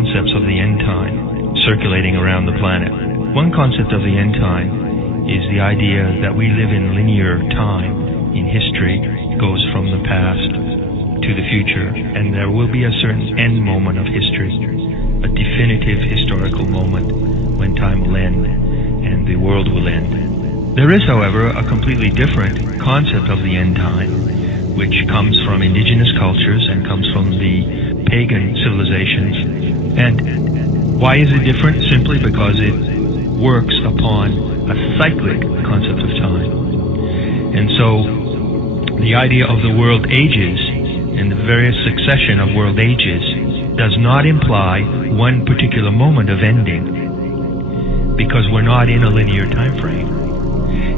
concepts of the end time circulating around the planet. One concept of the end time is the idea that we live in linear time in history. It goes from the past to the future, and there will be a certain end moment of history, a definitive historical moment when time will end and the world will end. There is, however, a completely different concept of the end time, which comes from indigenous cultures and comes from the pagan civilizations. And why is it different? Simply because it works upon a cyclic concept of time. And so the idea of the world ages and the various succession of world ages does not imply one particular moment of ending, because we're not in a linear time frame.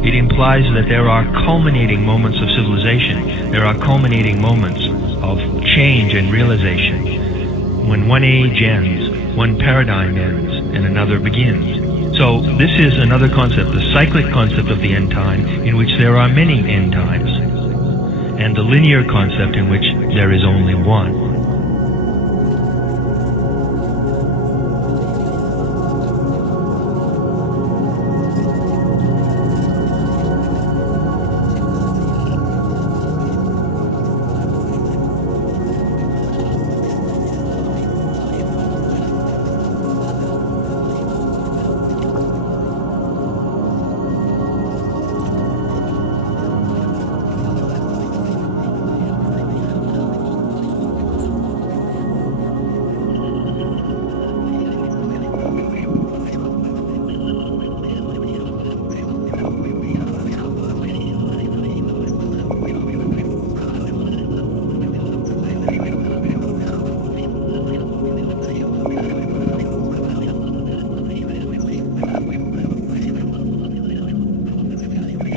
It implies that there are culminating moments of civilization. There are culminating moments of change and realization. When one age ends, one paradigm ends, and another begins. So this is another concept, the cyclic concept of the end time, in which there are many end times, and the linear concept in which there is only one.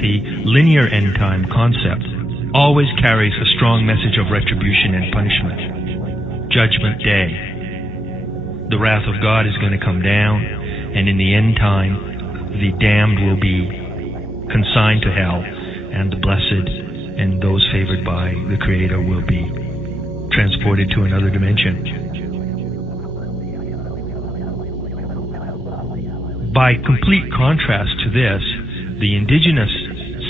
The linear end time concept always carries a strong message of retribution and punishment. Judgment Day. The wrath of God is going to come down, and in the end time, the damned will be consigned to hell, and the blessed and those favored by the Creator will be transported to another dimension. By complete contrast to this, the indigenous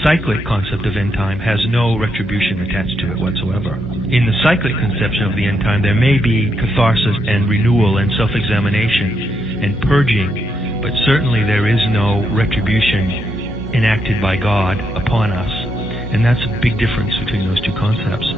cyclic concept of end time has no retribution attached to it whatsoever. In the cyclic conception of the end time, there may be catharsis and renewal and self-examination and purging, but certainly there is no retribution enacted by God upon us. And that's a big difference between those two concepts.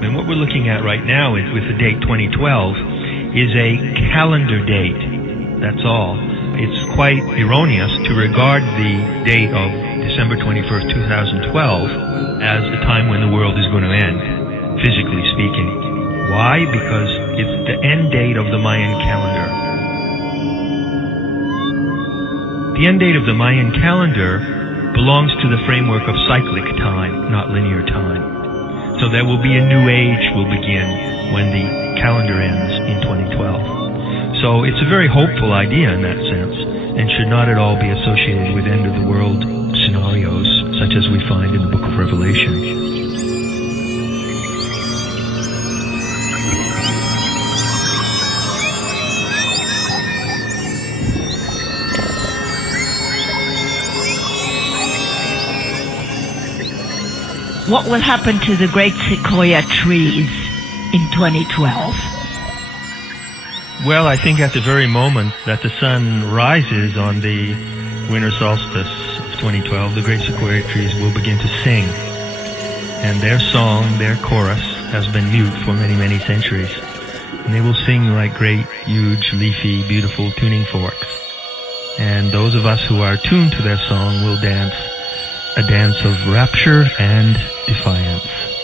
And what we're looking at right now is, with the date 2012, is a calendar date. That's all. It's quite erroneous to regard the date of December 21st, 2012 as the time when the world is going to end, physically speaking. Why? Because it's the end date of the Mayan calendar. The end date of the Mayan calendar belongs to the framework of cyclic time, not linear time. So there will be a new age will begin when the calendar ends in 2012. So it's a very hopeful idea in that sense, and should not at all be associated with end of the world scenarios such as we find in the book of Revelation. What will happen to the great sequoia trees in 2012? Well, I think at the very moment that the sun rises on the winter solstice of 2012, the great sequoia trees will begin to sing. And their song, their chorus, has been mute for many, many centuries. And they will sing like great, huge, leafy, beautiful tuning forks. And those of us who are tuned to their song will dance a dance of rapture and defiance.